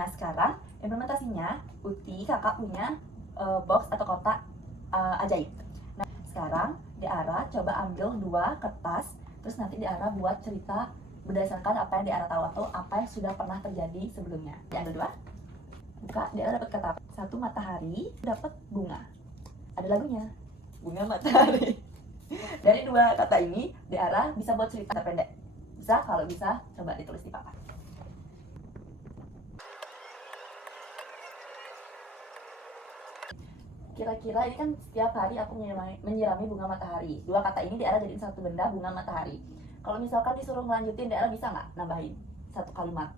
Nah sekarang implementasinya, Uti kakak punya box atau kotak ajaib. Nah sekarang Diara coba ambil 2 kertas, terus nanti Diara buat cerita berdasarkan apa yang Diara tahu atau apa yang sudah pernah terjadi sebelumnya. Diambil 2, buka, Diara dapat kata 1 matahari, dapat bunga. Ada lagunya, bunga matahari. Dari 2 kata ini Diara bisa buat cerita pendek. Bisa, kalau bisa coba ditulis di papan. Kira-kira ini kan setiap hari aku menyirami bunga matahari. 2 kata ini Diara jadiin 1 benda bunga matahari. Kalau misalkan disuruh ngelanjutin, Diara bisa nggak nambahin 1 kalimat?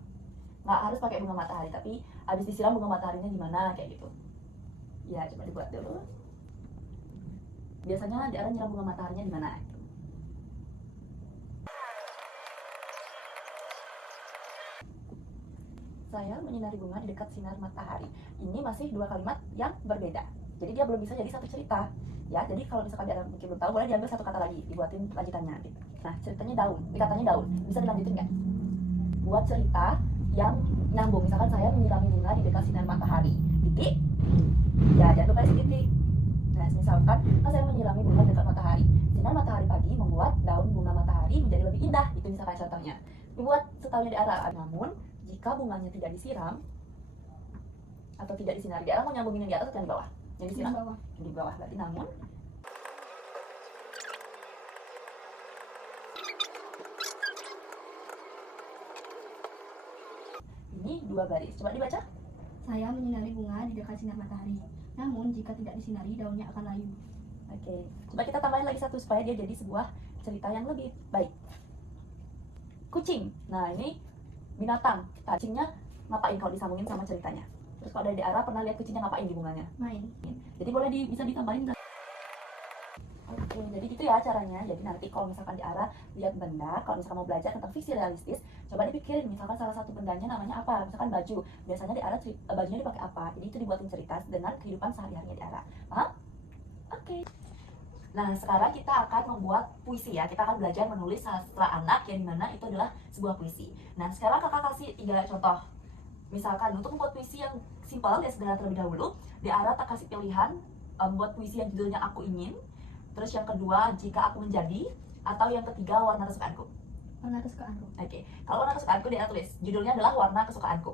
Nggak harus pakai bunga matahari, tapi abis disiram bunga mataharinya gimana, kayak gitu. Ya, coba dibuat dulu. Biasanya Diara nyiram bunga mataharinya di mana? Saya menyinari bunga di dekat sinar matahari. Ini masih 2 kalimat yang berbeda. Jadi dia belum bisa jadi 1 cerita. Ya, jadi kalau misalkan Diara mungkin belum tahu, boleh diambil 1 kata lagi, dibuatin lanjutannya gitu. Nah, ceritanya daun, katanya daun. Bisa dilanjutin nggak? Buat cerita yang nyambung. Misalkan saya menyirami bunga di dekat sinar matahari. Titik. Ya, jangan lupa isi titik. Nah, misalkan saya menyirami bunga dekat matahari. Sinar matahari pagi membuat daun bunga matahari menjadi lebih indah. Itu misalkan contohnya. Dibuat setahunya Diara. Namun, jika bunganya tidak disiram atau tidak disinari, Diara mau nyambungin yang di atas atau yang di bawah? Yang disiram? Di bawah. Yang di bawah. Berarti namun ini 2 baris. Coba dibaca. Saya menyinari bunga di dekat sinar matahari. Namun jika tidak disinari, daunnya akan layu. Oke. Coba kita tambahin lagi 1 supaya dia jadi sebuah cerita yang lebih baik. Kucing. Nah, ini binatang. Kucingnya ngapain kalau disambungin sama ceritanya? Terus kalau dari Diara pernah lihat kucingnya ngapain di bunganya? Main. Jadi boleh bisa ditambahin. Oke, jadi gitu ya caranya. Jadi nanti kalau misalkan Diara lihat benda, kalau misalkan mau belajar tentang fiksi realistis, coba dipikirin misalkan salah satu bendanya namanya apa. Misalkan baju. Biasanya Diara bajunya dipakai apa. Jadi itu dibuatin cerita dengan kehidupan sehari-harinya Diara. Paham? Oke. Nah, sekarang kita akan membuat puisi ya. Kita akan belajar menulis sastra anak yang dimana itu adalah sebuah puisi. Nah, sekarang kakak kasih 3 contoh. Misalkan untuk membuat puisi yang simpel dan sederhana terlebih dahulu, Diara tak kasih pilihan membuat puisi yang judulnya Aku Ingin. Terus yang kedua, Jika Aku Menjadi. Atau yang ketiga, Warna Kesukaanku. Warna kesukaanku. Oke, kalau warna kesukaanku Diara tulis. Judulnya adalah Warna Kesukaanku.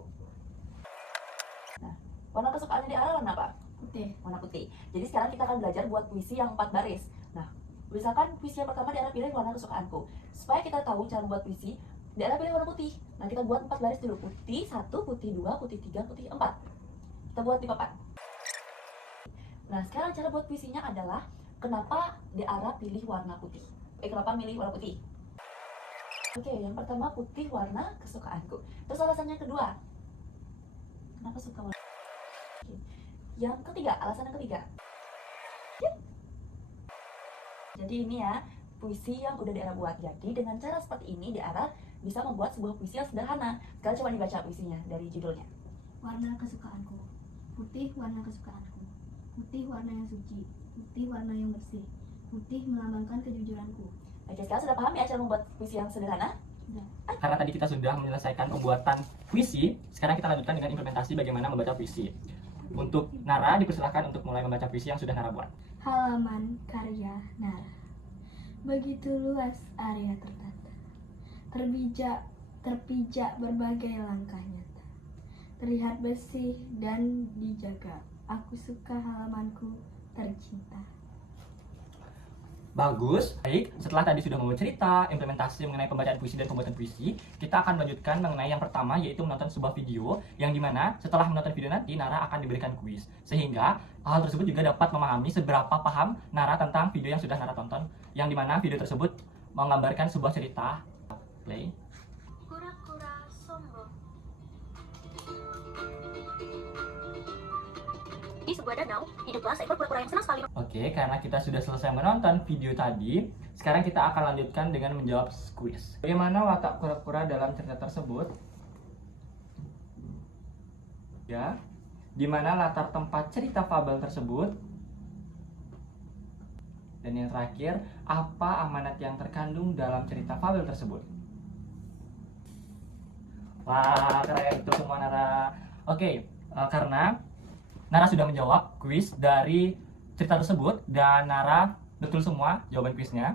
Nah, warna kesukaannya Diara warna apa? Putih. Warna putih. Jadi sekarang kita akan belajar buat puisi yang 4 baris. Nah, misalkan puisi yang pertama Diara pilih Warna Kesukaanku. Supaya kita tahu cara membuat puisi, Diara pilih warna putih. Nah, kita buat 4 baris dulu. Putih 1, putih 2, putih 3, putih 4. Kita buat di papan. Nah, sekarang cara buat puisinya adalah kenapa Diara pilih warna putih? Kenapa milih warna putih? Oke, yang pertama putih warna kesukaanku. Terus alasannya kedua, kenapa suka warna? Oke. Yang ketiga, alasan yang ketiga. Jadi ini ya, puisi yang udah Diara buat. Jadi dengan cara seperti ini Diara bisa membuat sebuah puisi yang sederhana. Sekarang coba dibaca puisinya dari judulnya. Warna kesukaanku. Putih warna kesukaanku. Putih warna yang suci. Putih warna yang bersih. Putih melambangkan kejujuranku. Oke, sekarang sudah paham ya cara membuat puisi yang sederhana? Sudah. Karena tadi kita sudah menyelesaikan pembuatan puisi, sekarang kita lanjutkan dengan implementasi bagaimana membaca puisi. Untuk Nara, dipersilahkan untuk mulai membaca puisi yang sudah Nara buat. Halaman karya Nara. Begitu luas area tertata. Terpijak berbagai langkah nyata. Terlihat bersih dan dijaga. Aku suka halamanku tercinta. Bagus, baik. Setelah tadi sudah membuat cerita, implementasi mengenai pembacaan puisi dan pembuatan puisi, kita akan melanjutkan mengenai yang pertama, yaitu menonton sebuah video, yang dimana setelah menonton video nanti, Nara akan diberikan kuis. Sehingga hal tersebut juga dapat memahami seberapa paham Nara tentang video yang sudah Nara tonton, yang dimana video tersebut menggambarkan sebuah cerita. Play. Kura-kura sombong. Di sebuah danau, hiduplah seekor kura-kura yang senang sekali. Oke, karena kita sudah selesai menonton video tadi, sekarang kita akan lanjutkan dengan menjawab kuis. Bagaimana watak kura-kura dalam cerita tersebut? Ya, di mana latar tempat cerita fabel tersebut? Dan yang terakhir, apa amanat yang terkandung dalam cerita fabel tersebut? Wah, keren itu semua Nara. Oke, karena Nara sudah menjawab kuis dari cerita tersebut dan Nara betul semua jawaban kuisnya.